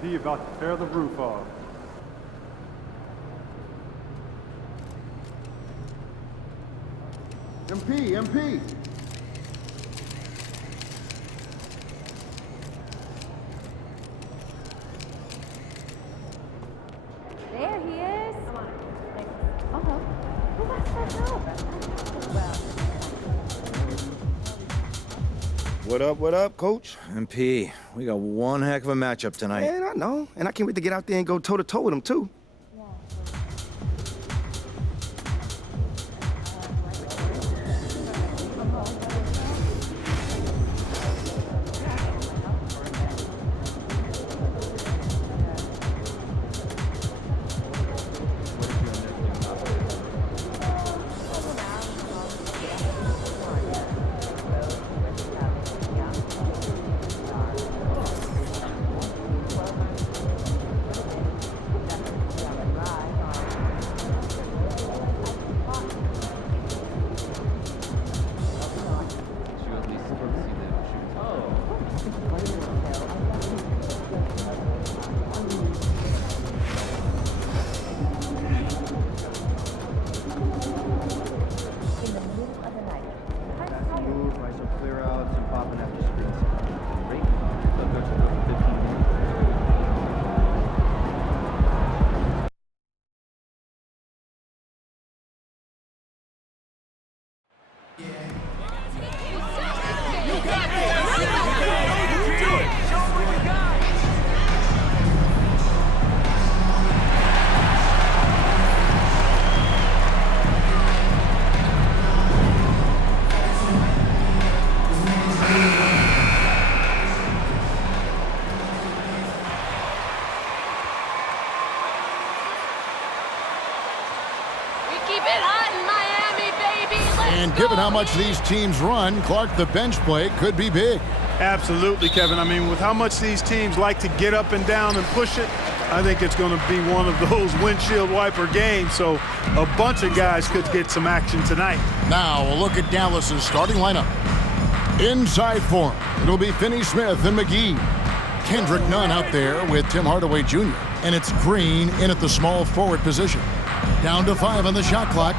He about to tear the roof off. MP! There he is. Uh-huh. Who left that help? What up, Coach? MP, we got one heck of a matchup tonight. Man, I know. And I can't wait to get out there and go toe-to-toe with him, too. And given how much these teams run, Clark, the bench play could be big. Absolutely, Kevin. I mean, with how much these teams like to get up and down and push it, I think it's going to be one of those windshield wiper games. So a bunch of guys could get some action tonight. Now a look at Dallas's starting lineup. Inside for him, it'll be Finney-Smith and McGee. Kendrick Nunn out there with Tim Hardaway Jr. And it's Green in at the small forward position. Down to 5 on the shot clock.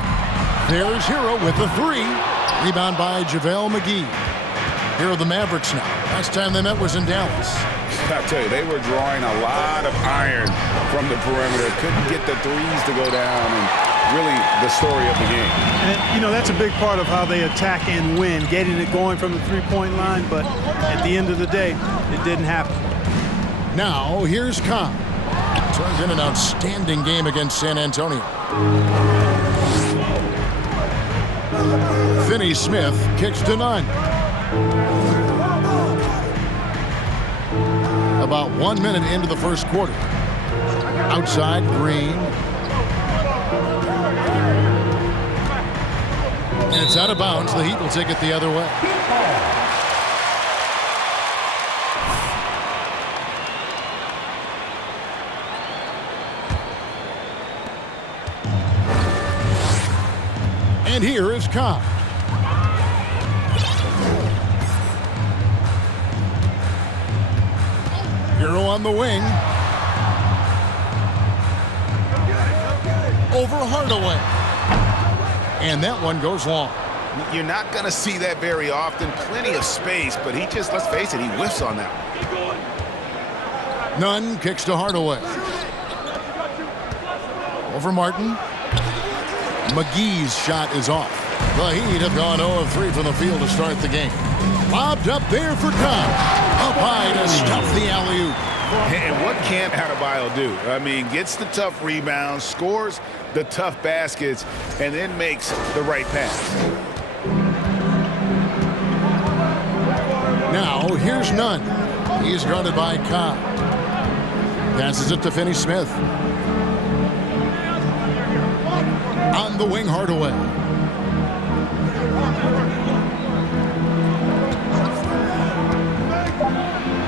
There's Hero with the 3. Rebound by JaVale McGee. Here are the Mavericks now. Last time they met was in Dallas. I tell you, they were drawing a lot of iron from the perimeter. Couldn't get the threes to go down, and really the story of the game. And, you know, that's a big part of how they attack and win, getting it going from the three-point line, but at the end of the day, it didn't happen. Now, here's Khan. Turns in an outstanding game against San Antonio. Finney-Smith kicks to Nunn. About 1 minute into the first quarter. Outside, Green. And it's out of bounds. The Heat will take it the other way. And here is Cobb. Hero on the wing. Over Hardaway. And that one goes long. You're not going to see that very often. Plenty of space, but he just, let's face it, he whiffs on that one. Nunn kicks to Hardaway. Over Martin. McGee's shot is off. The Heat have gone 0 of 3 from the field to start the game. Lobbed up there for Cobb. Up high to stuff the alley-oop. And what can't Adebayo do? I mean, gets the tough rebounds, scores the tough baskets, and then makes the right pass. Now, here's Nunn. He's guarded by Cobb. Passes it to Finney-Smith. On the wing, Hardaway.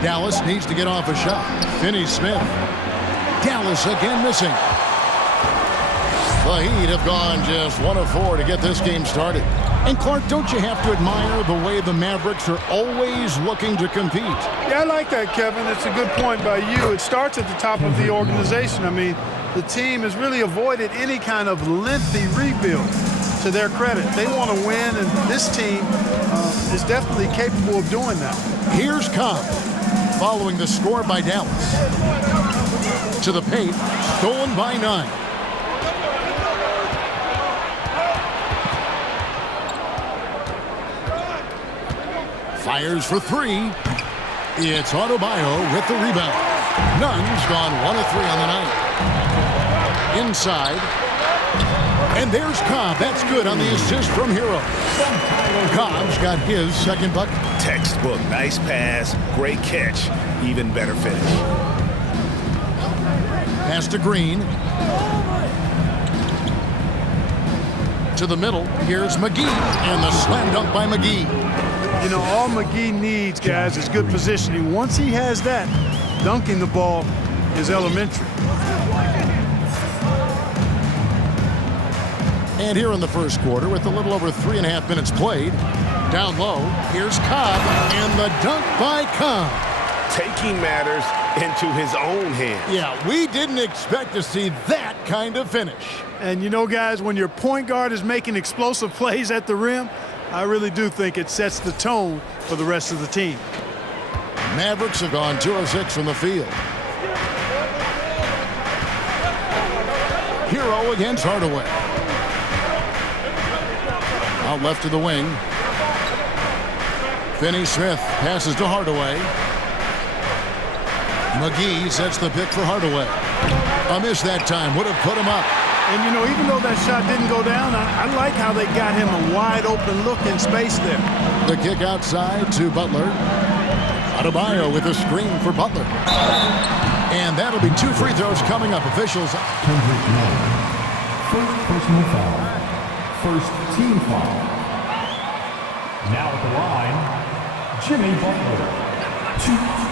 Dallas needs to get off a shot. Finney-Smith. Dallas again missing. The Heat have gone just 1 of 4 to get this game started. And Clark, don't you have to admire the way the Mavericks are always looking to compete? Yeah, I like that, Kevin. It's a good point by you. It starts at the top of the organization. I mean, the team has really avoided any kind of lengthy rebuild. To their credit, they want to win, and this team is definitely capable of doing that. Here's Cobb, following the score by Dallas. To the paint, stolen by Nunn. Fires for three. It's Adebayo with the rebound. Nunn's gone 1 of 3 on the night. Inside. And there's Cobb. That's good on the assist from Hero. Cobb's got his second bucket. Textbook. Nice pass. Great catch. Even better finish. Pass to Green. To the middle. Here's McGee. And the slam dunk by McGee. You know, all McGee needs, guys, is good positioning. Once he has that, dunking the ball is elementary. And here in the first quarter, with a little over 3.5 minutes played, down low, here's Cobb, and the dunk by Cobb. Taking matters into his own hands. Yeah, we didn't expect to see that kind of finish. And you know, guys, when your point guard is making explosive plays at the rim, I really do think it sets the tone for the rest of the team. Mavericks have gone 2 of 6 from the field. Hero against Hardaway. Out left to the wing. Finney Smith passes to Hardaway. McGee sets the pick for Hardaway. A miss that time would have put him up. And, you know, even though that shot didn't go down, I like how they got him a wide-open look in space there. The kick outside to Butler. Adebayo with a screen for Butler. And that'll be 2 free throws coming up. Officials. Kendrick Nunn. First personal foul. First team foul. Now at the line, Jimmy Butler. 2.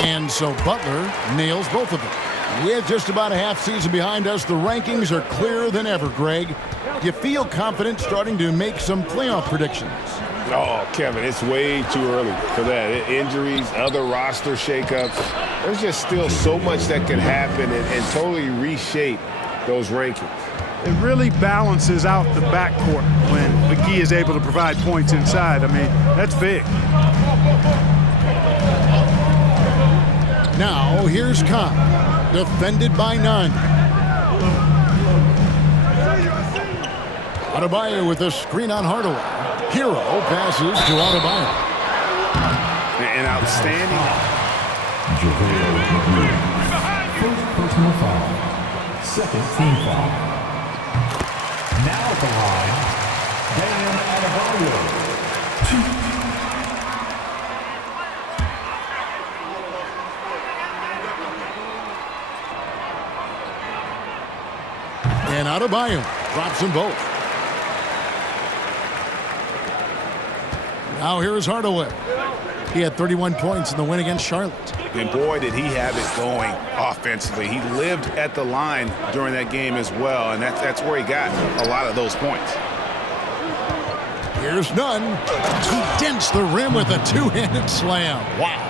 And so Butler nails both of them. With just about a half season behind us, the rankings are clearer than ever, Greg. You feel confident starting to make some playoff predictions? Oh, Kevin, it's way too early for that. Injuries, other roster shakeups. There's just still so much that can happen and totally reshape those rankings. It really balances out the backcourt when McGee is able to provide points inside. I mean, that's big. Now, here's Cobb, defended by Nunn. Adebayo with a screen on Hardaway. Hero passes to Adebayo. An outstanding. JaVale McGee. First personal foul. Second team foul. Now at the line, Bam Adebayo. 2. And Adebayo drops them both. Now here's Hardaway. He had 31 points in the win against Charlotte. And boy, did he have it going offensively. He lived at the line during that game as well, and that's where he got a lot of those points. Here's Nunn. He dents the rim with a two-handed slam. Wow.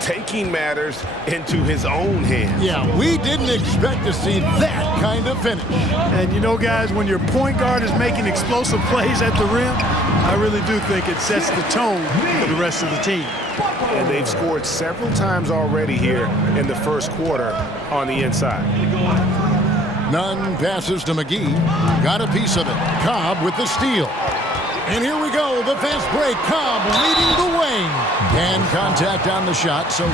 Taking matters into his own hands. Yeah, we didn't expect to see that kind of finish. And you know, guys, when your point guard is making explosive plays at the rim, I really do think it sets the tone for the rest of the team. And they've scored several times already here in the first quarter on the inside. Nunn passes to McGee. Got a piece of it. Cobb with the steal. And here we go, the fast break. Cobb leading the way. And contact on the shot, so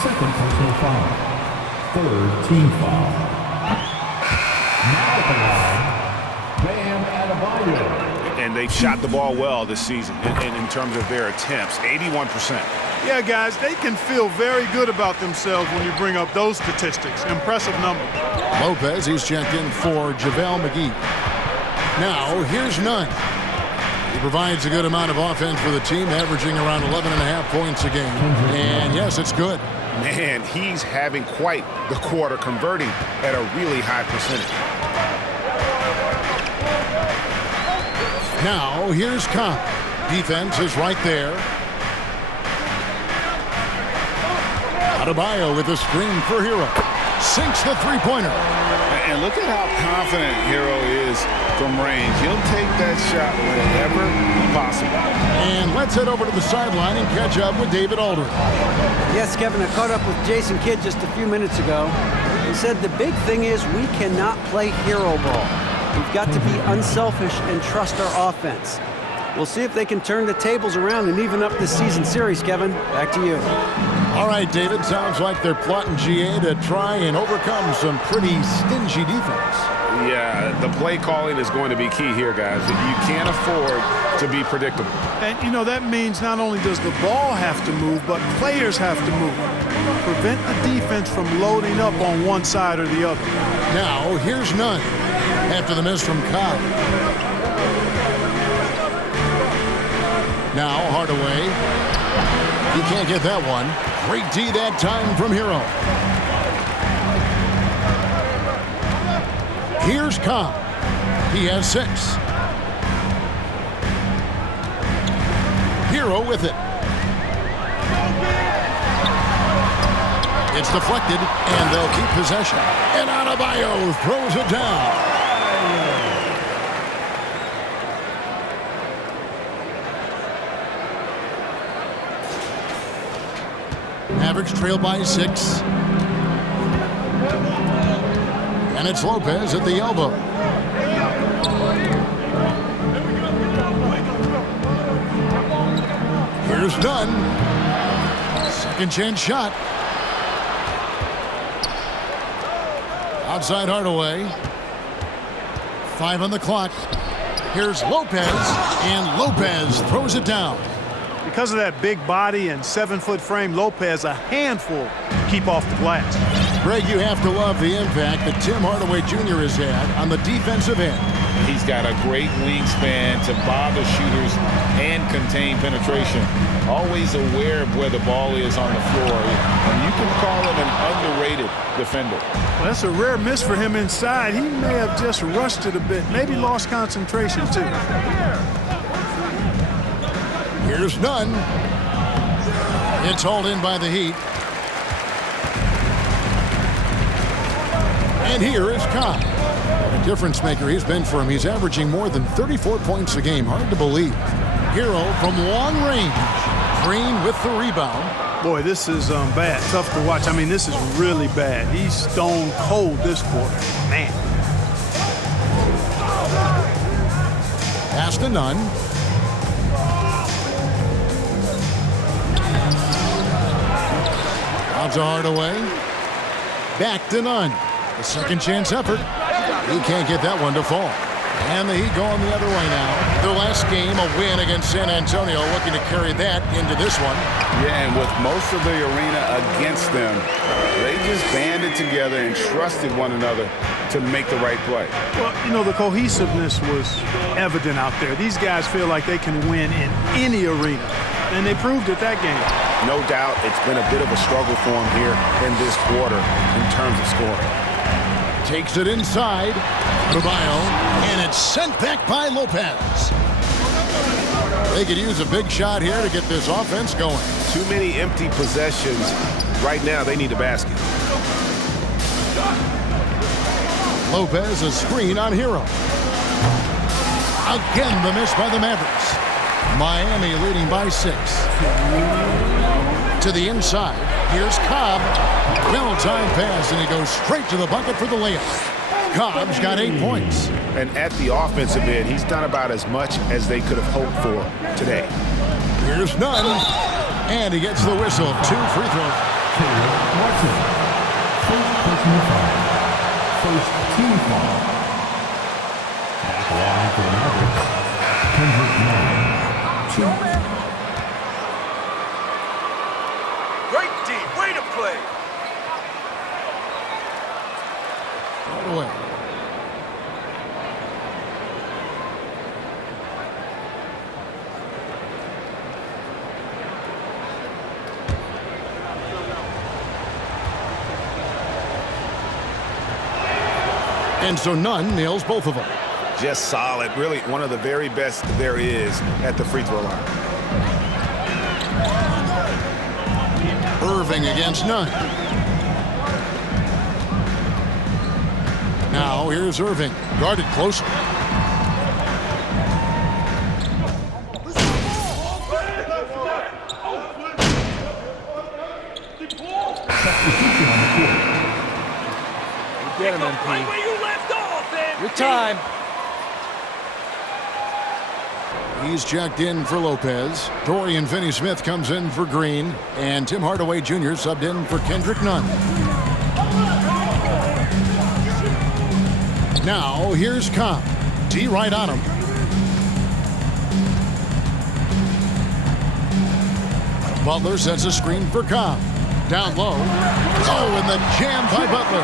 Second personal foul. Third team foul. Now at the line, Bam Adebayo. and they've shot the ball well this season in terms of their attempts, 81%. Yeah, guys, they can feel very good about themselves when you bring up those statistics. Impressive number. Lopez, he's checked in for JaVale McGee. Now, here's Nunn. He provides a good amount of offense for the team, averaging around 11.5 points a game. And yes, it's good. Man, he's having quite the quarter, converting at a really high percentage. Now, here's Cobb. Defense is right there. Adebayo with a screen for Hero. Sinks the three-pointer. And look at how confident Hero is from range. He'll take that shot whenever possible. And let's head over to the sideline and catch up with David Aldridge. Yes, Kevin, I caught up with Jason Kidd just a few minutes ago. He said the big thing is we cannot play hero ball. We've got to be unselfish and trust our offense. We'll see if they can turn the tables around and even up this season series, Kevin. Back to you. All right, David, sounds like they're plotting GA to try and overcome some pretty stingy defense. Yeah, the play calling is going to be key here, guys. You can't afford to be predictable. And, you know, that means not only does the ball have to move, but players have to move. Prevent the defense from loading up on one side or the other. Now, here's Nunn after the miss from Cobb. Now, Hardaway. He can't get that one. Great D that time from Hero. Here's Cobb. He has 6. Hero with it. It's deflected, and they'll keep possession. And Adebayo throws it down. Mavericks trail by 6. And it's Lopez at the elbow. Here's Nunn. Second chance shot. Outside Hardaway. 5 on the clock. Here's Lopez. And Lopez throws it down. Because of that big body and 7-foot frame, Lopez a handful to keep off the glass. Greg, you have to love the impact that Tim Hardaway Jr. has had on the defensive end. He's got a great wingspan to bother shooters and contain penetration. Always aware of where the ball is on the floor. And you can call him an underrated defender. Well, that's a rare miss for him inside. He may have just rushed it a bit, maybe lost concentration too. Here's Nunn. It's hauled in by the Heat. And here is Cobb. A difference maker he's been for him. He's averaging more than 34 points a game. Hard to believe. Hero from long range. Green with the rebound. Boy, this is bad. Tough to watch. I mean, this is really bad. He's stone cold this quarter. Man. Pass to Nunn. Out to Hardaway. Back to Nunn. A second chance effort. He can't get that one to fall. And the Heat going the other way now. Their last game, a win against San Antonio, looking to carry that into this one. Yeah, and with most of the arena against them, they just banded together and trusted one another to make the right play. Well, you know, the cohesiveness was evident out there. These guys feel like they can win in any arena, and they proved it that game. No doubt it's been a bit of a struggle for them here in this quarter in terms of scoring. Takes it inside. Adebayo, and it's sent back by Lopez. They could use a big shot here to get this offense going. Too many empty possessions. Right now, they need a basket. Lopez, a screen on Hero. Again, the miss by the Mavericks. Miami leading by 6. To the inside. Here's Cobb. Well-timed pass, and he goes straight to the bucket for the layup. Cobb's got 8 points. And at the offensive end, he's done about as much as they could have hoped for today. Here's Nunn. And he gets the whistle. 2 free throws. First personal foul. First team foul. Back line for the Mavericks. Kendrick Nunn. 2. Great D, way to play. Right away. And so Nunn nails both of them. Just solid. Really one of the very best there is at the free throw line. Irving against Nunn. Now here's Irving, guarded closely. Substitution on the court. Get him, MP. Where you left off, MP. Your time. He's checked in for Lopez. Dorian Finney-Smith comes in for Green. And Tim Hardaway Jr. subbed in for Kendrick Nunn. Now, here's Cobb. D right on him. Butler sets a screen for Cobb. Down low. Oh, and the jam by Butler.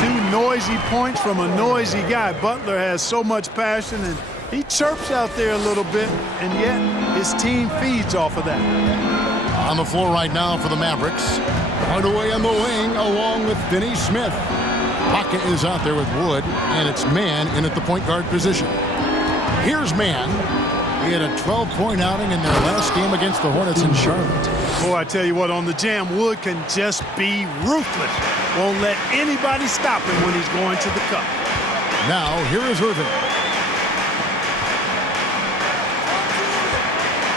2 noisy points from a noisy guy. Butler has so much passion, and he chirps out there a little bit, and yet his team feeds off of that. On the floor right now for the Mavericks. Hardaway on the wing along with Finney-Smith. Pocket is out there with Wood, and it's Mann in at the point guard position. Here's Mann. He had a 12-point outing in their last game against the Hornets in Charlotte. Boy, I tell you what, on the jam, Wood can just be ruthless. Won't let anybody stop him when he's going to the cup. Now, here is Irving.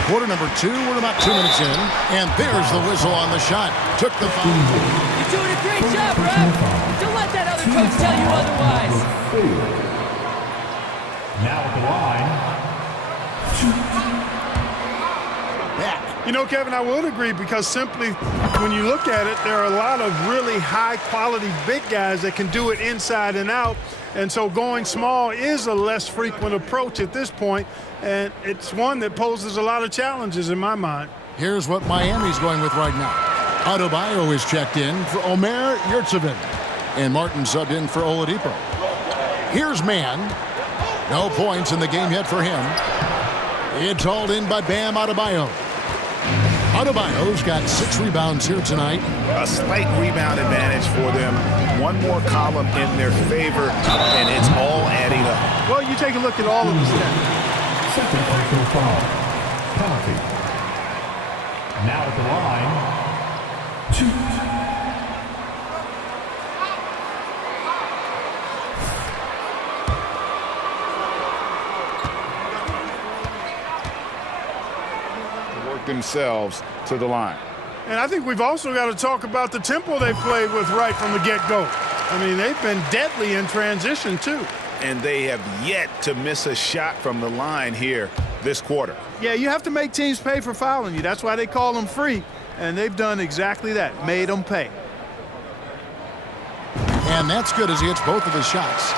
Quarter number 2, we're about 2 minutes in, and there's the whistle on the shot. Took the foul. You're doing a great job, Ref. Don't let that other coach tell you otherwise. Now at the line. You know, Kevin, I would agree because simply when you look at it, there are a lot of really high-quality big guys that can do it inside and out. And so going small is a less frequent approach at this point, and it's one that poses a lot of challenges in my mind. Here's what Miami's going with right now. Adebayo is checked in for Omer Yurtseven, and Martin subbed in for Oladipo. Here's Mann. No points in the game yet for him. It's hauled in by Bam Adebayo. Adebayo's got 6 rebounds here tonight. A slight rebound advantage for them. One more column in their favor, and it's all adding up. Well, you take a look at all of the stats. Second personal foul. Penalty. Now at the line. 2. Themselves to the line. And I think we've also got to talk about the tempo they played with right from the get-go. I mean, they've been deadly in transition, too. And they have yet to miss a shot from the line here this quarter. Yeah, you have to make teams pay for fouling you. That's why they call them free. And they've done exactly that, made them pay. And that's good as he hits both of his shots.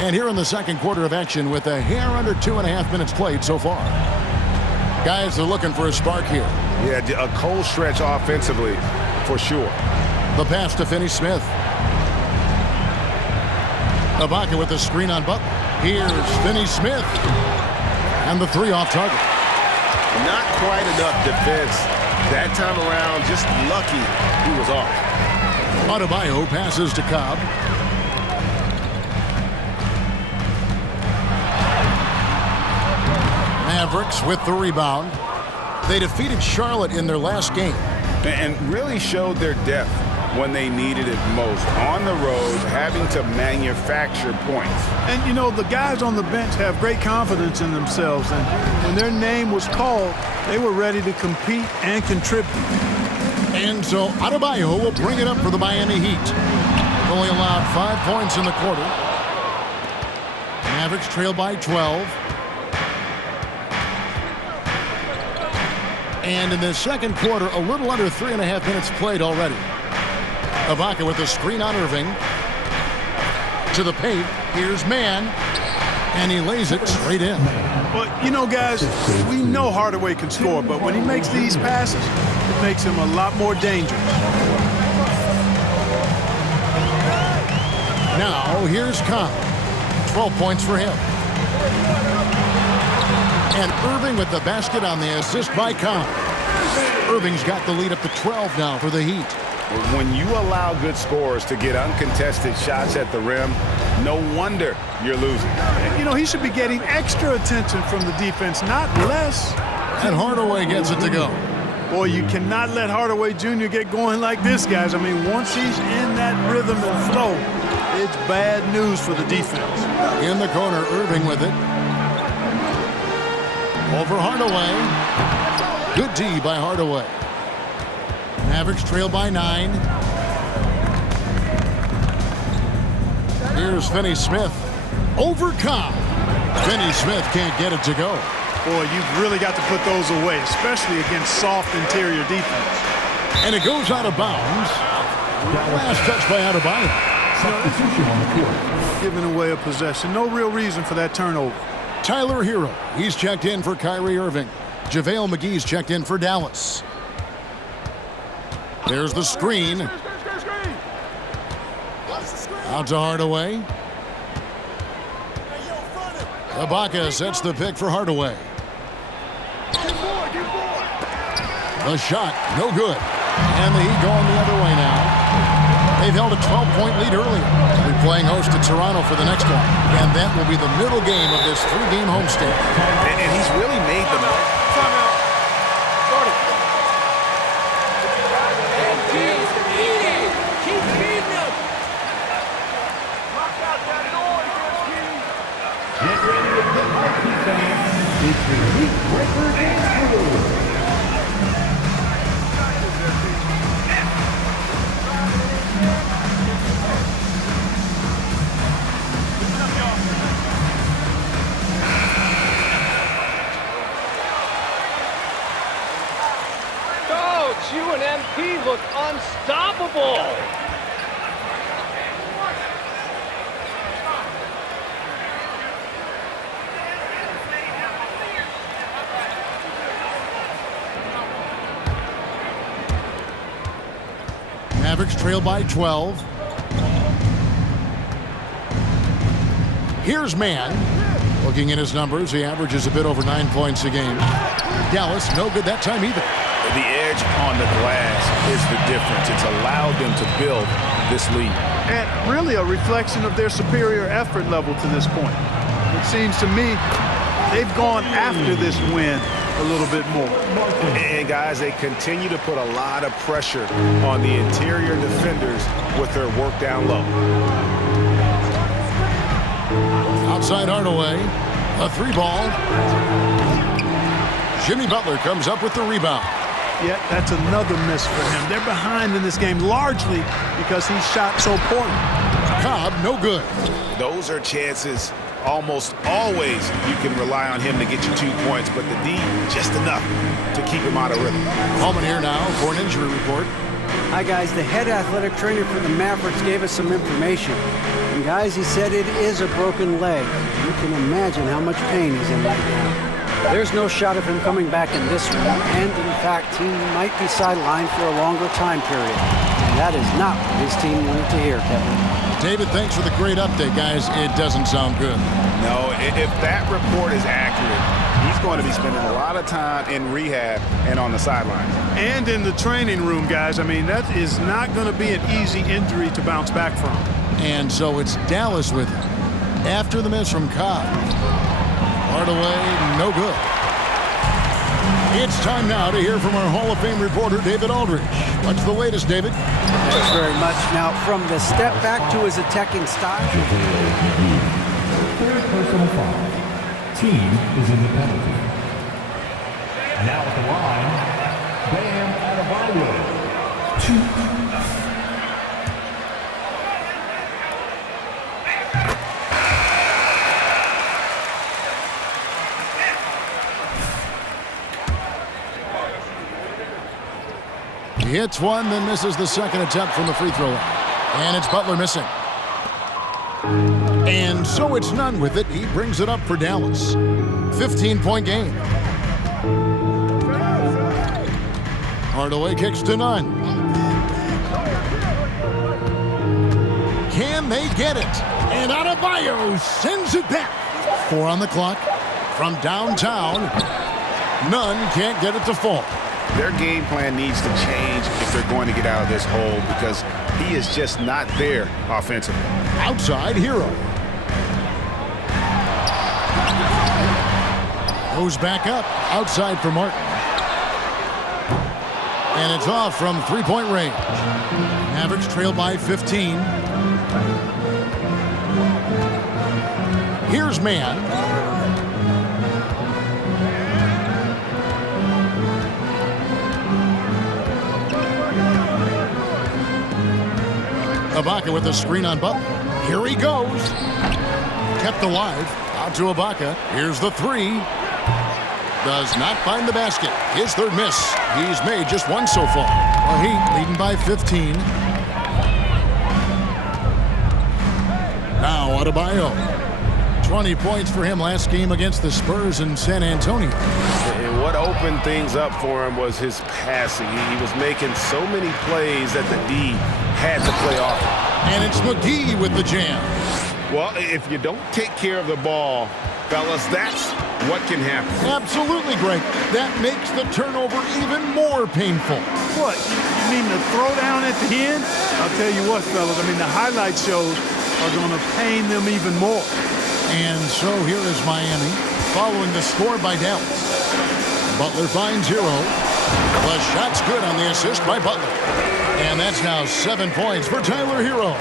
And here in the second quarter of action with a hair under 2.5 minutes played so far. Guys are looking for a spark here. Yeah, a cold stretch offensively for sure. The pass to Finney-Smith. Ibaka with the screen on Butler. Here's Finney-Smith. And the 3 off target. Not quite enough defense. That time around, just lucky he was off. Adebayo passes to Cobb. Mavericks with the rebound. They defeated Charlotte in their last game. And really showed their depth when they needed it most. On the road, having to manufacture points. And, you know, the guys on the bench have great confidence in themselves. And when their name was called, they were ready to compete and contribute. And so Adebayo will bring it up for the Miami Heat. Only allowed 5 points in the quarter. Mavericks trail by 12. And in the second quarter, a little under 3.5 minutes played already. Ibaka with the screen on Irving. To the paint. Here's Mann. And he lays it straight in. Well, you know, guys, we know Hardaway can score, but when he makes these passes, it makes him a lot more dangerous. Now, here's Khan. 12 points for him. And Irving with the basket on the assist by Khan. Irving's got the lead up to 12 now for the Heat. When you allow good scorers to get uncontested shots at the rim, no wonder you're losing. You know, he should be getting extra attention from the defense, not less. And Hardaway gets it to go. Boy, you cannot let Hardaway Jr. get going like this, guys. I mean, once he's in that rhythm and flow, it's bad news for the defense. In the corner, Irving with it. Over Hardaway. Good D by Hardaway. Mavericks trail by 9. Here's Finney-Smith. Over Cobb. Finney-Smith can't get it to go. Boy, you've really got to put those away, especially against soft interior defense. And it goes out of bounds. Last touch by Adebayo. Substitution on the court. Giving away a possession. No real reason for that turnover. Tyler Hero. He's checked in for Kyrie Irving. JaVale McGee's checked in for Dallas. There's the screen. Out to Hardaway. Ibaka sets the pick for Hardaway. The shot, no good. And the Heat going the other way now. They've held a 12-point lead earlier. They'll be playing host to Toronto for the next one. And that will be the middle game of this 3-game homestand. And he's really made them. You and MP look unstoppable. Mavericks trail by 12. Here's Mann. Looking at his numbers, he averages a bit over 9 points a game. Dallas, no good that time either. The edge on the glass is the difference. It's allowed them to build this lead. And really a reflection of their superior effort level to this point. It seems to me they've gone after this win a little bit more. And guys, they continue to put a lot of pressure on the interior defenders with their work down low. Outside Hardaway, a 3-ball. Jimmy Butler comes up with the rebound. Yeah, that's another miss for him. They're behind in this game largely because he shot so poorly. Cobb, no good. Those are chances almost always you can rely on him to get you 2 points, but the D, just enough to keep him out of rhythm. Holman here now for an injury report. Hi, guys. The head athletic trainer for the Mavericks gave us some information. And, guys, he said it is a broken leg. You can imagine how much pain he's in right now. There's no shot of him coming back in this one, and in fact, he might be sidelined for a longer time period. And that is not what his team wanted to hear, Kevin. David, thanks for the great update, guys. It doesn't sound good. No, if that report is accurate, he's going to be spending a lot of time in rehab and on the sidelines. And in the training room, guys. I mean, that is not going to be an easy injury to bounce back from. And so it's Dallas with him. After the miss from Cobb. Hardaway, no good. It's time now to hear from our Hall of Fame reporter, David Aldridge. What's the latest, David? Thanks very much. Now, from the step back to his attacking style. Third personal foul. Team is in the penalty. Now at the line, Bam Adebayo. 2. He hits one, then misses the second attempt from the free throw line. And it's Butler missing. And so it's Nunn with it. He brings it up for Dallas. 15-point game. Hardaway kicks to Nunn. Can they get it? And Adebayo sends it back. 4 on the clock. From downtown, Nunn can't get it to fall. Their game plan needs to change if they're going to get out of this hole because he is just not there offensively. Outside, Hero. Goes back up. Outside for Martin. And it's off from three-point range. Mavericks trail by 15. Here's Man. Ibaka with a screen on Butler. Here he goes. Kept alive. Out to Ibaka. Here's the three. Does not find the basket. His third miss. He's made just one so far. The Heat leading by 15. Now Adebayo. 20 points for him last game against the Spurs in San Antonio. And what opened things up for him was his passing. He was making so many plays that the D had to play off. And it's McGee with the jam. Well, if you don't take care of the ball, fellas, that's what can happen. Absolutely, Greg. That makes the turnover even more painful. What? You mean the throwdown at the end? I'll tell you what, fellas. I mean, the highlight shows are going to pain them even more. And so here is Miami following the score by Dallas. Butler finds Hero. The shot's good on the assist by Butler. And that's now 7 points for Tyler Hero.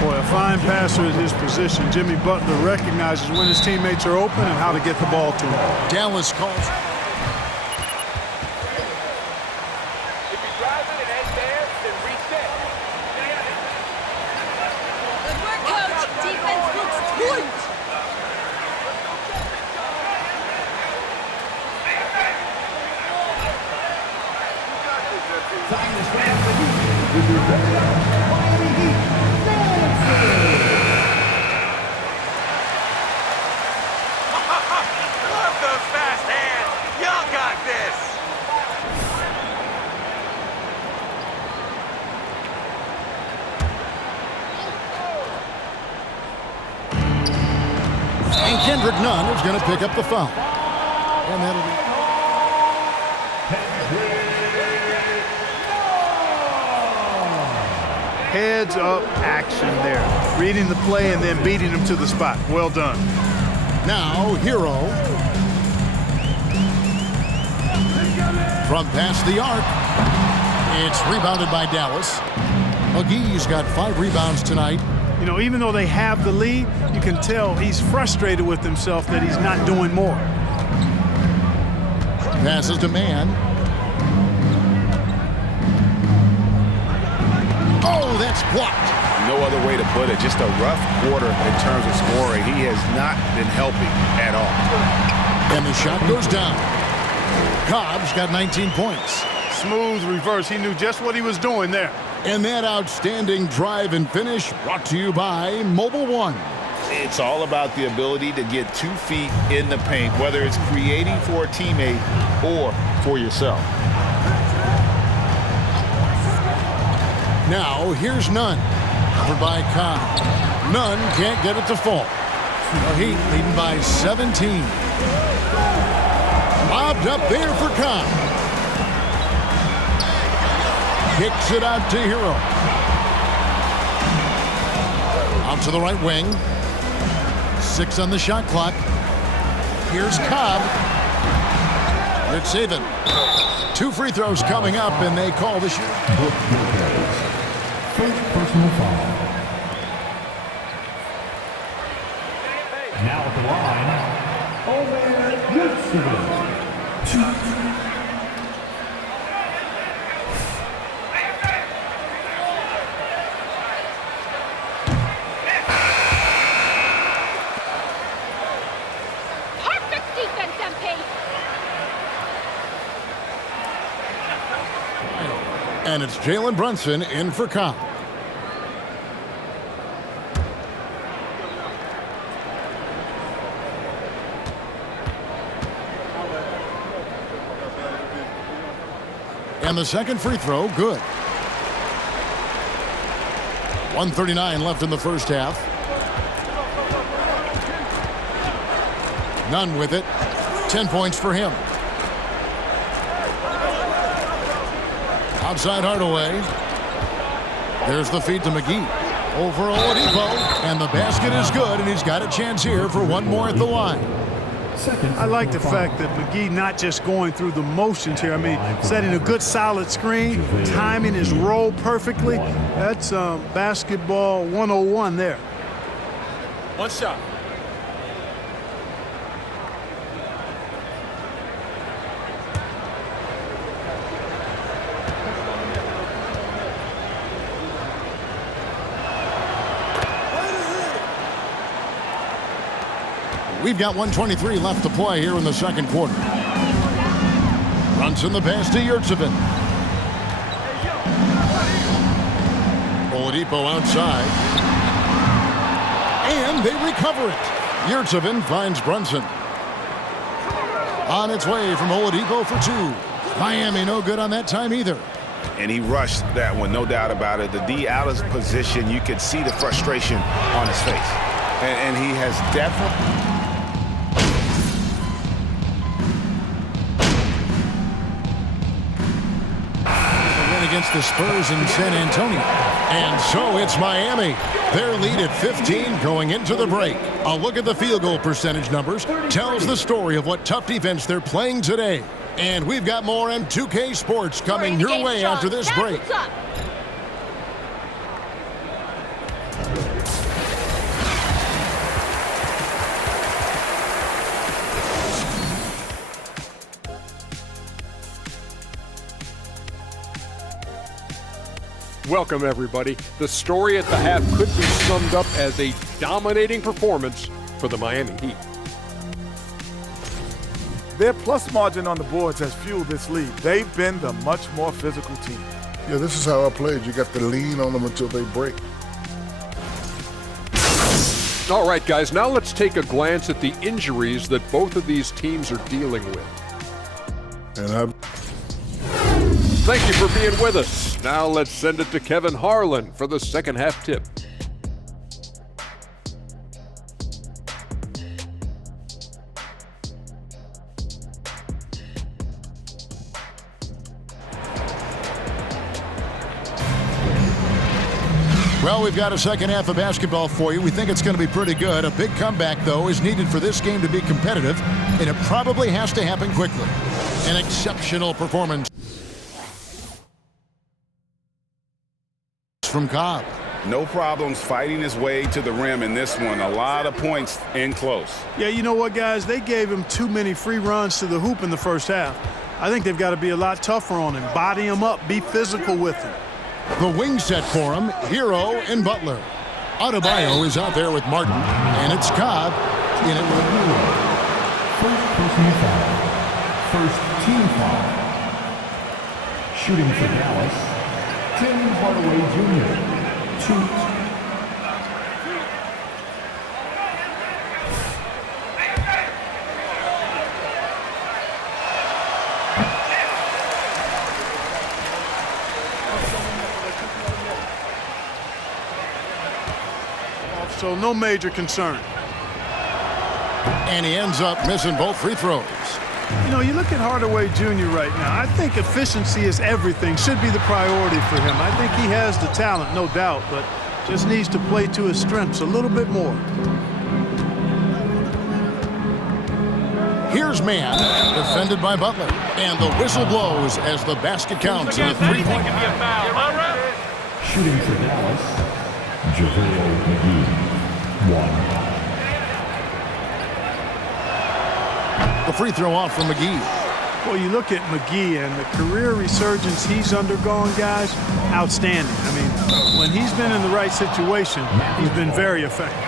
Boy, a fine passer at his position. Jimmy Butler recognizes when his teammates are open and how to get the ball to him. Dallas calls. If you drive it and head there, then reset. Good work, coach. Defense looks good. Love those fast hands. Y'all got this. And Kendrick Nunn is going to pick up the foul. And that'll be... Heads up action there. Reading the play and then beating him to the spot. Well done. Now, Hero. From past the arc. It's rebounded by Dallas. McGee's got 5 rebounds tonight. You know, even though they have the lead, you can tell he's frustrated with himself that he's not doing more. Passes to Man. Oh, that's blocked. No other way to put it. Just a rough quarter in terms of scoring. He has not been helping at all. And the shot goes down. Cobb's got 19 points. Smooth reverse. He knew just what he was doing there. And that outstanding drive and finish brought to you by Mobile One. It's all about the ability to get 2 feet in the paint, whether it's creating for a teammate or for yourself. Now, here's Nunn. Covered by Cobb. Nunn can't get it to fall. The Heat leading by 17. Lobbed up there for Cobb. Kicks it out to Hero. Out to the right wing. 6 on the shot clock. Here's Cobb. It's even. 2 free throws coming up, and they call the shooter. First personal foul. Now at the line, Omer Yurtseven. Perfect defense, MP. And it's Jalen Brunson in for Cobb. And the second free throw, good. 1:39 left in the first half. Nunn with it. 10 points for him. Outside Hardaway. There's the feed to McGee. Over Oladipo. And the basket is good, and he's got a chance here for one more at the line. I like the fact that McGee not just going through the motions here. I mean, setting a good solid screen, timing his roll perfectly. That's basketball 101 there. One shot. We've got 1:23 left to play here in the second quarter. Runs in the pass to Yurtsevin. Oladipo outside. And they recover it. Yurtsevin finds Brunson. On its way from Oladipo for two. Miami no good on that time either. And he rushed that one, no doubt about it. The D out of position, you could see the frustration on his face. And he has definitely... Against the Spurs in San Antonio. And so it's Miami. Their lead at 15 going into the break. A look at the field goal percentage numbers tells the story of what tough defense they're playing today. And we've got more M2K Sports coming your way after this break. Welcome, everybody. The story at the half could be summed up as a dominating performance for the Miami Heat. Their plus margin on the boards has fueled this lead. They've been the much more physical team. Yeah, this is how I played. You got to lean on them until they break. All right, guys, now let's take a glance at the injuries that both of these teams are dealing with. And Thank you for being with us. Now let's send it to Kevin Harlan for the second half tip. Well, we've got a second half of basketball for you. We think it's going to be pretty good. A big comeback, though, is needed for this game to be competitive, and it probably has to happen quickly. An exceptional performance from Cobb. No problems fighting his way to the rim in this one. A lot of points in close. Yeah, you know what, guys? They gave him too many free runs to the hoop in the first half. I think they've got to be a lot tougher on him. Body him up. Be physical with him. The wing set for him, Hero and Butler. Adebayo is out there with Martin, and it's Cobb in it. First personal foul. First team foul. Shooting for Dallas, Tim Hardaway Jr. 2. So no major concern. And he ends up missing both free throws. You know, you look at Hardaway Jr. right now. I think efficiency is everything, should be the priority for him. I think he has the talent, no doubt, but just needs to play to his strengths a little bit more. Here's Man, defended by Butler. And the whistle blows as the basket counts in a three-point. Shooting for Dallas, JaVale McGee. 1. The free throw off from McGee. Well, you look at McGee and the career resurgence he's undergone, guys, outstanding. I mean, when he's been in the right situation, he's been very effective.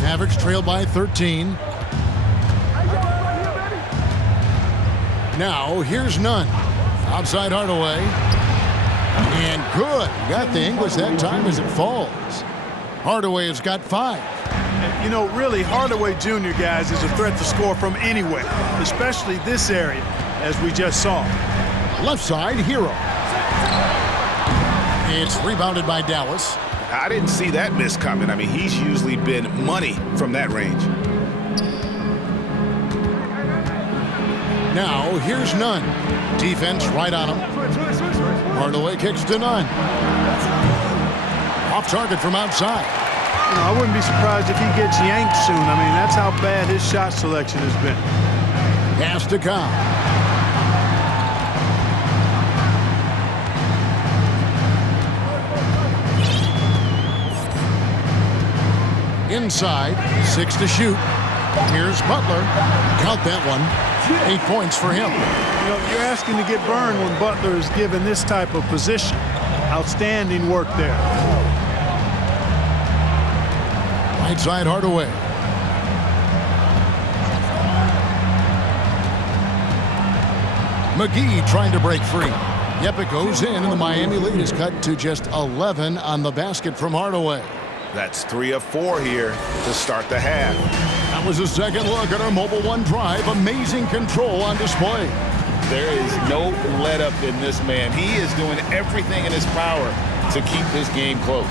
Mavericks trail by 13. Now, here's Nunn. Outside Hardaway. And good. Got the English that time as it falls. Hardaway has got 5. You know, really, Hardaway Jr., guys, is a threat to score from anywhere, especially this area, as we just saw. Left side, Hero. It's rebounded by Dallas. I didn't see that miss coming. I mean, he's usually been money from that range. Now, here's Nunn. Defense right on him. Hardaway kicks to Nunn. Off target from outside. You know, I wouldn't be surprised if he gets yanked soon. I mean, that's how bad his shot selection has been. Pass to Cobb. Inside, 6 to shoot. Here's Butler. Count that one. 8 points for him. You know, you're asking to get burned when Butler is given this type of position. Outstanding work there. Right side, Hardaway. McGee trying to break free. Yep, it goes in, and the Miami lead is cut to just 11 on the basket from Hardaway. That's 3 of 4 here to start the half. That was a second look at our Mobile One drive. Amazing control on display. There is no let-up in this man. He is doing everything in his power to keep this game close.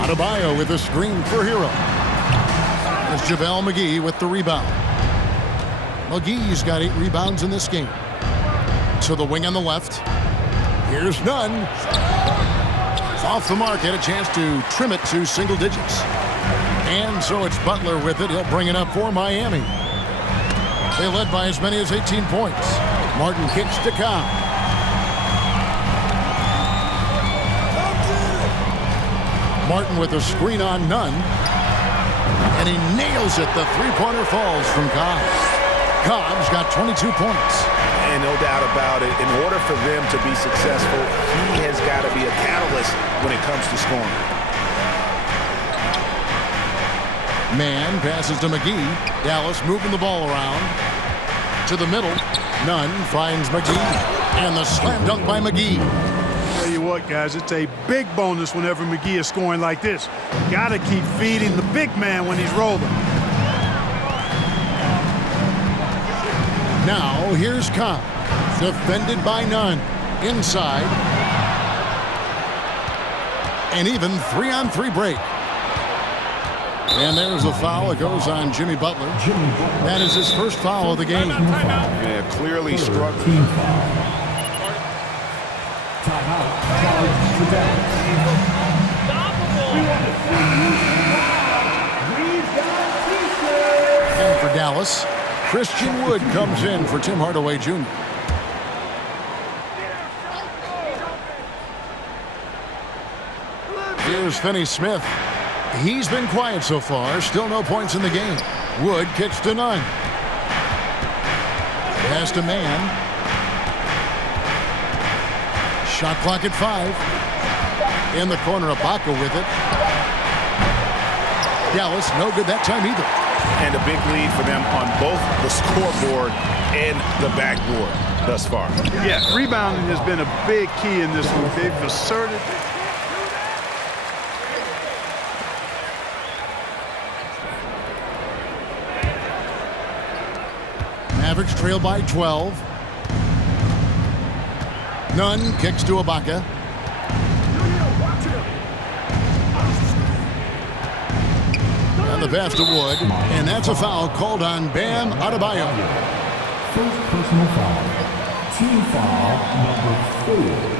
Adebayo with a screen for Hero. It's JaVale McGee with the rebound. McGee's got 8 rebounds in this game. To the wing on the left. Here's Nunn. Off the mark, had a chance to trim it to single digits. And so it's Butler with it. He'll bring it up for Miami. They led by as many as 18 points. Martin kicks to Cobb. Martin with a screen on Nunn. And he nails it. The three-pointer falls from Cobb. Cobb's got 22 points. And no doubt about it, in order for them to be successful, he has got to be a catalyst when it comes to scoring. Man passes to McGee. Dallas moving the ball around. To the middle. Nunn finds McGee. And the slam dunk by McGee. Tell you what, guys, it's a big bonus whenever McGee is scoring like this. Got to keep feeding the big man when he's rolling. Now, here's Cobb. Defended by Nunn. Inside. And even 3-on-3 break. And there's a foul. It goes on Jimmy Butler. That is his first foul of the game. Yeah, clearly struggling. Team foul. Timeout. Charge for Dallas. And for Dallas, Christian Wood comes in for Tim Hardaway Jr. Here's Finney Smith. He's been quiet so far. Still no points in the game. Wood kicks to Nunn. Pass to Man. Shot clock at 5. In the corner, Ibaka with it. Dallas, no good that time either. And a big lead for them on both the scoreboard and the backboard thus far. Yeah, rebounding has been a big key in this one. They've asserted. Mavericks trail by 12. Nunn kicks to Ibaka. And the pass to Wood. And that's a foul called on Bam Adebayo. First personal foul. Team foul number 4.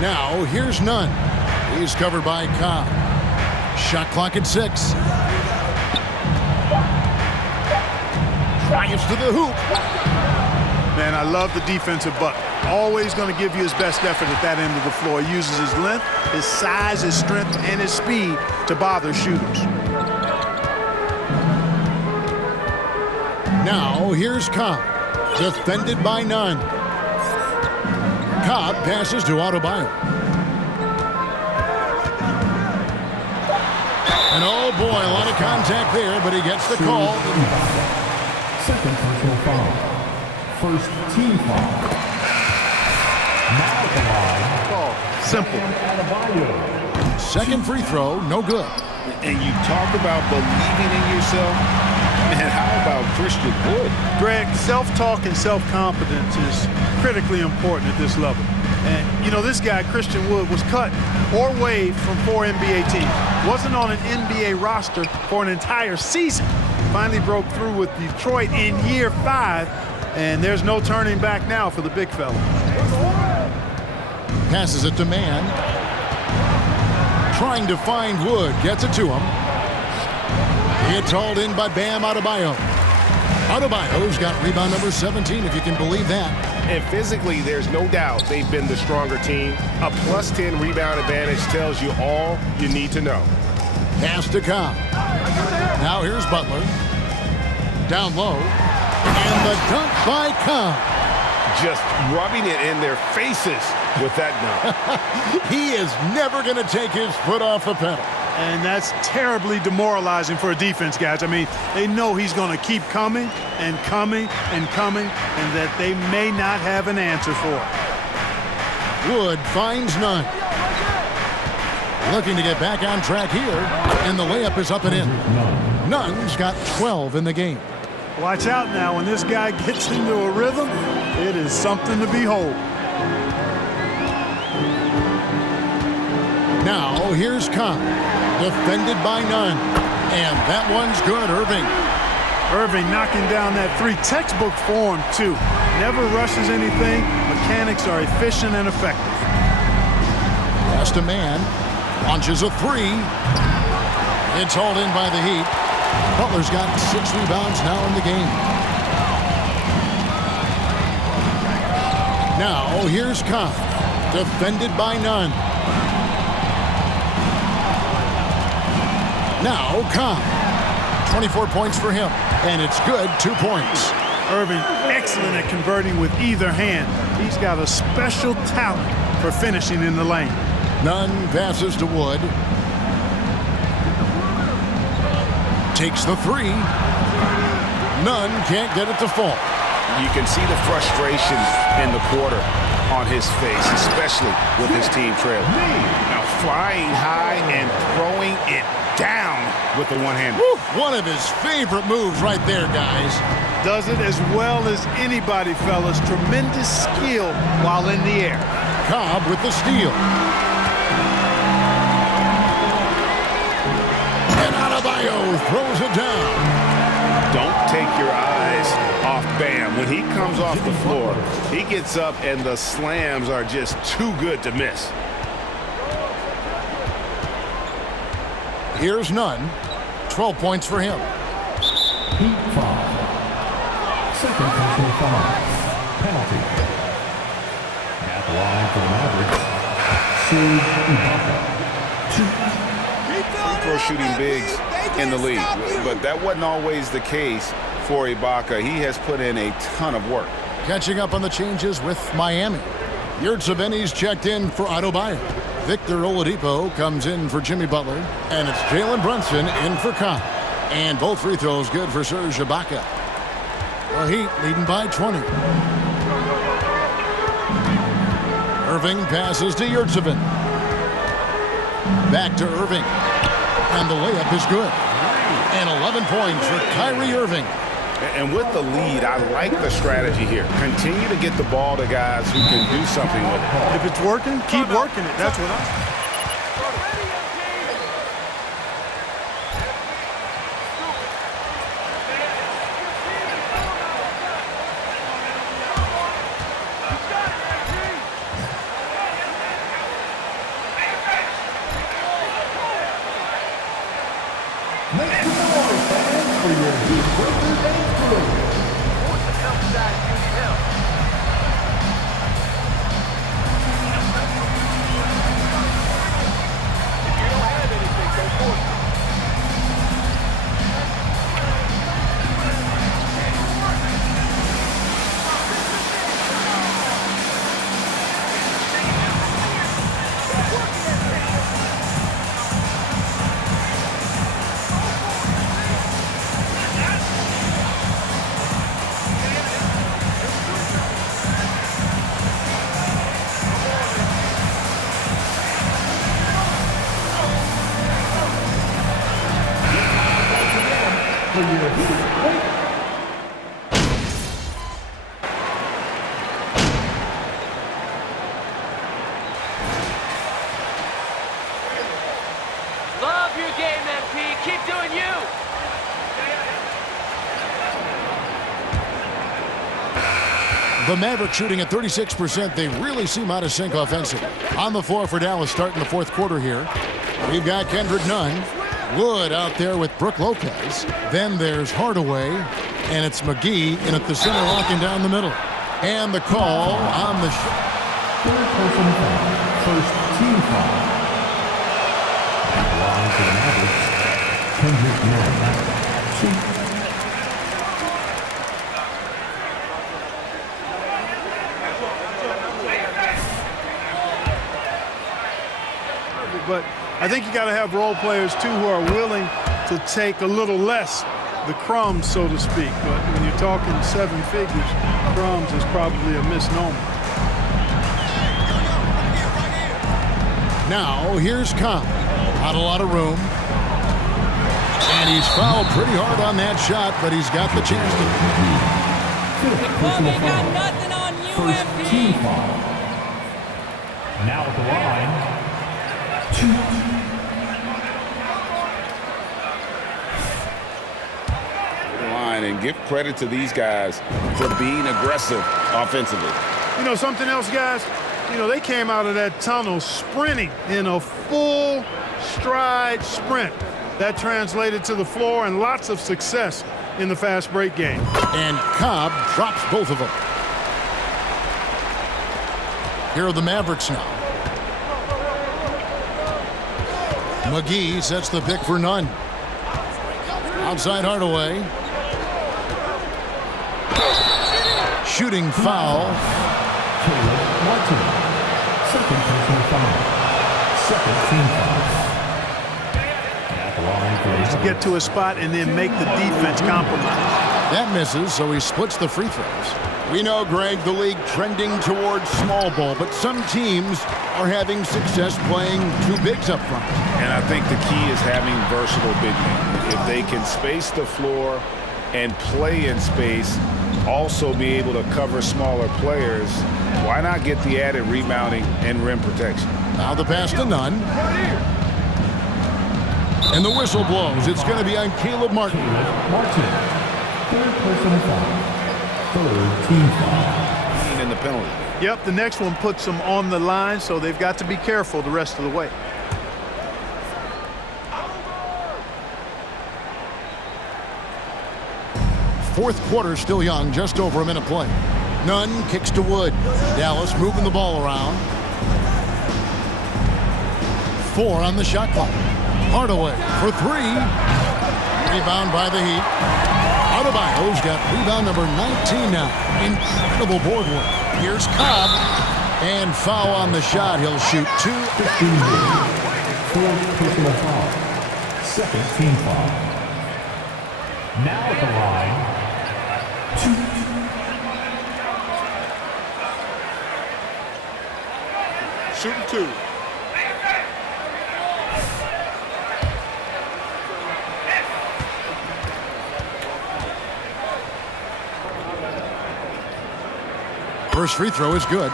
Now, here's Nunn. He's covered by Cobb. Shot clock at 6. Drives to the hoop. Man, I love the defensive Butler. Always going to give you his best effort at that end of the floor. He uses his length, his size, his strength, and his speed to bother shooters. Now, here's Cobb. Defended by Nunn. Cobb passes to Adebayo. And oh boy, a lot of contact there, but he gets the call. Second personal foul. First team foul. Now at the line. Simple. Second free throw, no good. And you talk about believing in yourself. Man, how about Christian Wood? Greg, self-talk and self-confidence is critically important at this level. And, you know, this guy, Christian Wood, was cut or waived from 4 NBA teams. Wasn't on an NBA roster for an entire season. Finally broke through with Detroit in year 5, and there's no turning back now for the big fella. Passes it to Mann. Trying to find Wood, gets it to him. It's hauled in by Bam Adebayo. Adebayo's got rebound number 17, if you can believe that. And physically, there's no doubt they've been the stronger team. A plus 10 rebound advantage tells you all you need to know. Pass to Cobb. Now here's Butler. Down low. And the dunk by Cobb. Just rubbing it in their faces with that dunk. He is never going to take his foot off the pedal. And that's terribly demoralizing for a defense, guys. I mean, they know he's going to keep coming and coming and coming, and that they may not have an answer for it. Wood finds none. Looking to get back on track here, and the layup is up and in. Nunn's got 12 in the game. Watch out now. When this guy gets into a rhythm, it is something to behold. Now here's Cobb. Defended by Nunn. And that one's good, Irving. Irving knocking down that 3. Textbook form, too. Never rushes anything. Mechanics are efficient and effective. Pass to Mann. Launches a 3. It's hauled in by the Heat. Butler's got 6 rebounds now in the game. Now here's Cobb. Defended by Nunn. Now Cobb. 24 points for him. And it's good, 2 points. Irving, excellent at converting with either hand. He's got a special talent for finishing in the lane. Nunn passes to Wood. Takes the 3. Nunn can't get it to fall. You can see the frustration in the quarter on his face, especially with his team trailing. Now flying high and throwing it down with the one-hander. One of his favorite moves right there, guys. Does it as well as anybody, fellas. Tremendous skill while in the air. Cobb with the steal. And Adebayo throws it down. Don't take your eyes off Bam. When he comes off the floor, he gets up and the slams are just too good to miss. Here's Nunn. 12 points for him. Heat foul. Second personal foul. Penalty. At the line for the Mavericks, Serge Ibaka. Free throw shooting bigs in the league, but that wasn't always the case for Ibaka. He has put in a ton of work. Catching up on the changes with Miami. Yurtseven's checked in for Adebayo. Victor Oladipo comes in for Jimmy Butler. And it's Jalen Brunson in for Cobb. And both free throws good for Serge Ibaka. The Heat leading by 20. Irving passes to Yurtseven. Back to Irving. And the layup is good. And 11 points for Kyrie Irving. And with the lead, I like the strategy here. Continue to get the ball to guys who can do something with it. If it's working, keep working it. That's what I'm... Make some noise, fans, for your Heat Breakers and crew. The Mavericks shooting at 36%. They really seem out of sync offensively. On the floor for Dallas starting the fourth quarter here. We've got Kendrick Nunn. Wood out there with Brook Lopez. Then there's Hardaway. And it's McGee in at the center, locking down the middle. And the call on the Third personal foul. First team foul. At the line for the Mavericks, Kendrick Nunn. 2. But I think you got to have role players, too, who are willing to take a little less, the crumbs, so to speak. But when you're talking 7 figures, crumbs is probably a misnomer. Now, here's Cobb. Not a lot of room. And he's fouled pretty hard on that shot, but he's got the chance to. Personal foul. First team foul. Now at the line. 2. Line and give credit to these guys for being aggressive offensively. You know, something else, guys? You know, they came out of that tunnel sprinting in a full stride sprint. That translated to the floor and lots of success in the fast break game. And Cobb drops both of them. Here are the Mavericks now. McGee sets the pick for Nunn. Outside Hardaway. Shooting foul. Martin. Second personal foul. Second team foul. At the line for to get to a spot and then make the defense compromise. That misses, so he splits the free throws. We know, Greg, the league trending towards small ball, but some teams are having success playing 2 bigs up front. And I think the key is having versatile big men. If they can space the floor and play in space, also be able to cover smaller players, why not get the added rebounding and rim protection? Now the pass to Nunn. And the whistle blows. It's going to be on Caleb Martin. Third personal foul. Third team foul. In the penalty. Yep, the next one puts them on the line, so they've got to be careful the rest of the way. Fourth quarter still young, just over a minute play. Nunn kicks to Wood. Dallas moving the ball around. 4 on the shot clock. Hardaway for 3. Rebound by the Heat. Adebayo's got rebound number 19 now. Incredible board work. Here's Cobb. And foul on the shot. He'll shoot 2. 15. Fourth personal foul. Second team foul. Now at the line. 2. Shooting 2. First free throw is good.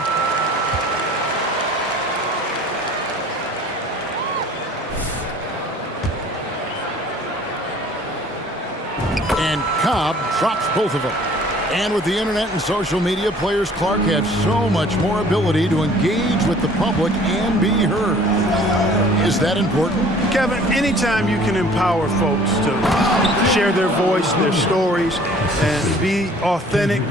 And Cobb drops both of them. And with the internet and social media, players Clark have so much more ability to engage with the public and be heard. Is that important? Kevin, anytime you can empower folks to share their voice, their stories, and be authentic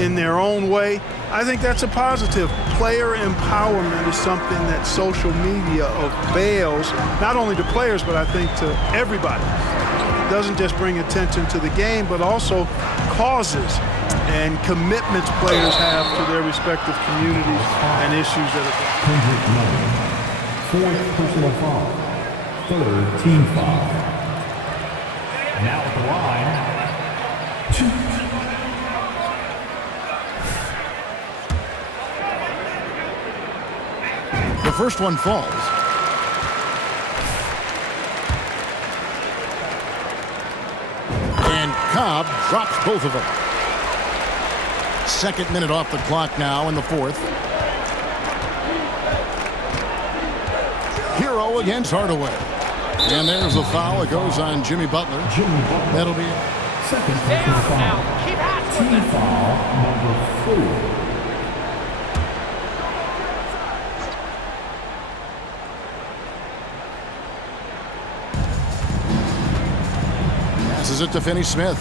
in their own way, I think that's a positive. Player empowerment is something that social media avails, not only to players, but I think to everybody. It doesn't just bring attention to the game, but also causes and commitments players have to their respective communities and issues that are. Fourth personal foul. Third team foul. Now at the line. 2. The first one falls. And Cobb drops both of them. Second minute off the clock now in the fourth. Hero against Hardaway. And there's the foul. It goes on Jimmy Butler. That'll be second personal foul. Team foul number 4. Passes it to Finney-Smith.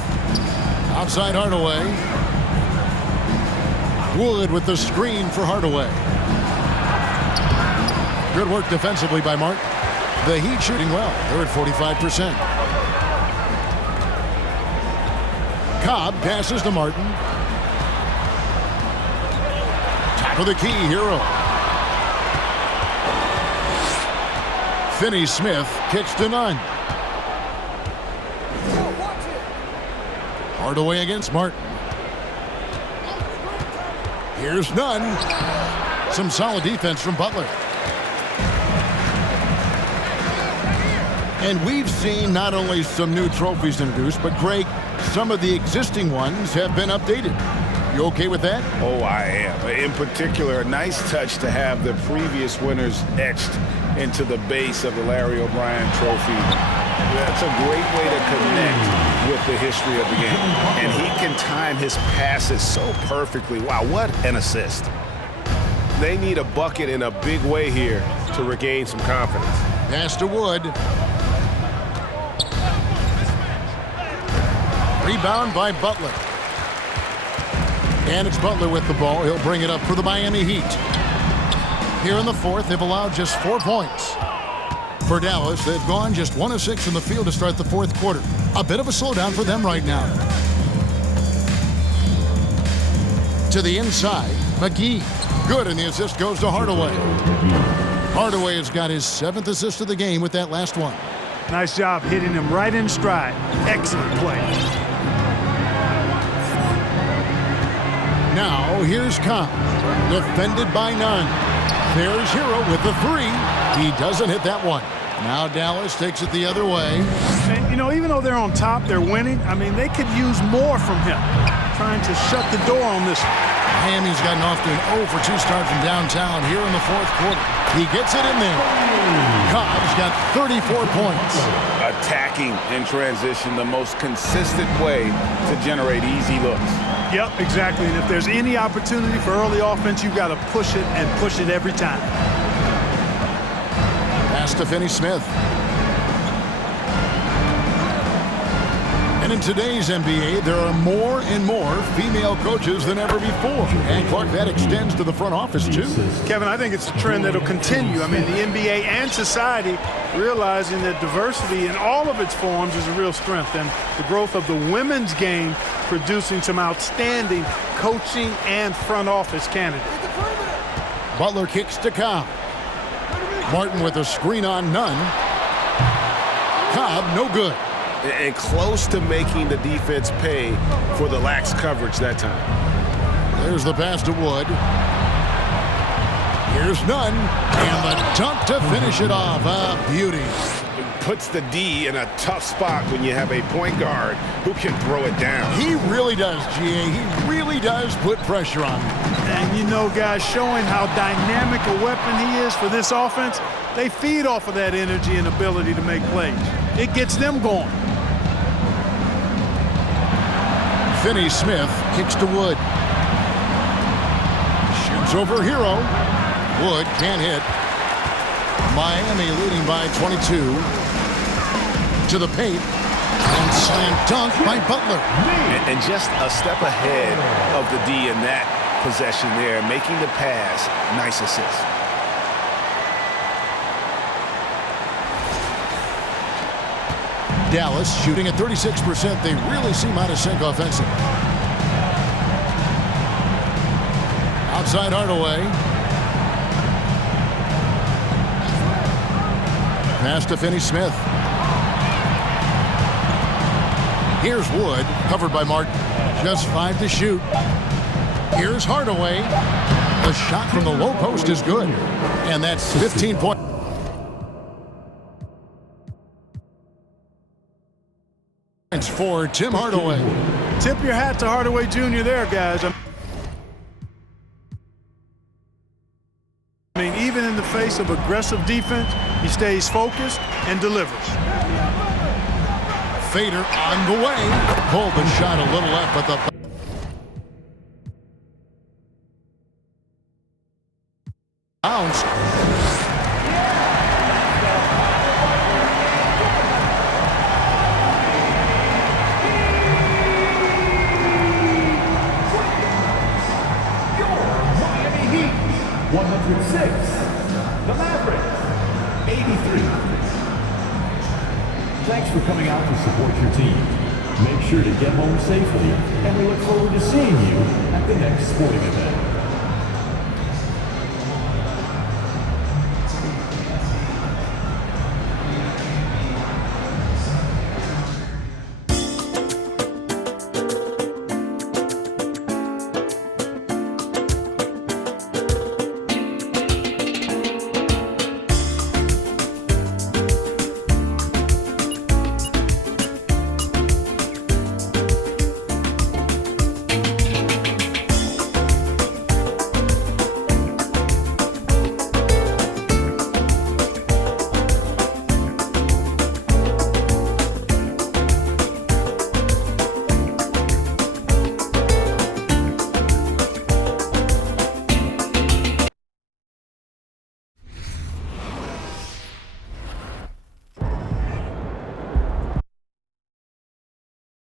Outside Hardaway. Wood with the screen for Hardaway. Good work defensively by Martin. The Heat shooting well. They're at 45%. Cobb passes to Martin. Top of the key, Hero. Finney-Smith kicks to none. Hardaway against Martin. Here's none. Some solid defense from Butler. And we've seen not only some new trophies introduced, but Greg, some of the existing ones have been updated. You okay with that? Oh, I am. In particular, a nice touch to have the previous winners etched into the base of the Larry O'Brien trophy. That's a great way to connect with the history of the game. And he can time his passes so perfectly. Wow, what an assist. They need a bucket in a big way here to regain some confidence. Pass to Wood. Rebound by Butler. And it's Butler with the ball. He'll bring it up for the Miami Heat. Here in the fourth, they've allowed just 4 points. For Dallas, they've gone just 1 of 6 in the field to start the fourth quarter. A bit of a slowdown for them right now. To the inside, McGee. Good, and the assist goes to Hardaway. Hardaway has got his 7th assist of the game with that last one. Nice job hitting him right in stride. Excellent play. Now, here's Cobb. Defended by none. There's Hero with the 3. He doesn't hit that one. Now Dallas takes it the other way. And, you know, even though they're on top, they're winning. I mean, they could use more from him. Trying to shut the door on this one. Miami's gotten off to an 0 for 2 start from downtown here in the fourth quarter. He gets it in there. Cobb's got 34 points. Attacking in transition, the most consistent way to generate easy looks. Yep, exactly. And if there's any opportunity for early offense, you've got to push it and push it every time. Pass to Finney-Smith. And in today's NBA, there are more and more female coaches than ever before. And, Clark, that extends to the front office, too. Kevin, I think it's a trend that will continue. I mean, the NBA and society realizing that diversity in all of its forms is a real strength. And the growth of the women's game producing some outstanding coaching and front office candidates. Butler kicks to Cobb. Martin with a screen on none. Cobb, no good. And close to making the defense pay for the lax coverage that time. There's the pass to Wood. Here's none. And the dunk to finish it off. A beauty. It puts the D in a tough spot when you have a point guard who can throw it down. He really does, GA. He really does put pressure on him. And, you know, guys, showing how dynamic a weapon he is for this offense, they feed off of that energy and ability to make plays. It gets them going. Finney-Smith kicks to Wood. Shoots over Hero. Wood can't hit. Miami leading by 22. To the paint. And slam dunk by Butler. And just a step ahead of the D in that possession there, making the pass. Nice assist. Dallas shooting at 36%. They really seem out of sync offensively. Outside Hardaway. Pass to Finney-Smith. Here's Wood, covered by Martin. Just 5 to shoot. Here's Hardaway. The shot from the low post is good. And that's 15 points. For Tim Hardaway. Tip your hat to Hardaway Jr. there, guys. I mean, even in the face of aggressive defense, he stays focused and delivers. Fader on the way. Pulled the shot a little left, but the bounce. 106, the Mavericks, 83. Thanks for coming out to support your team. Make sure to get home safely, and we look forward to seeing you at the next sporting event.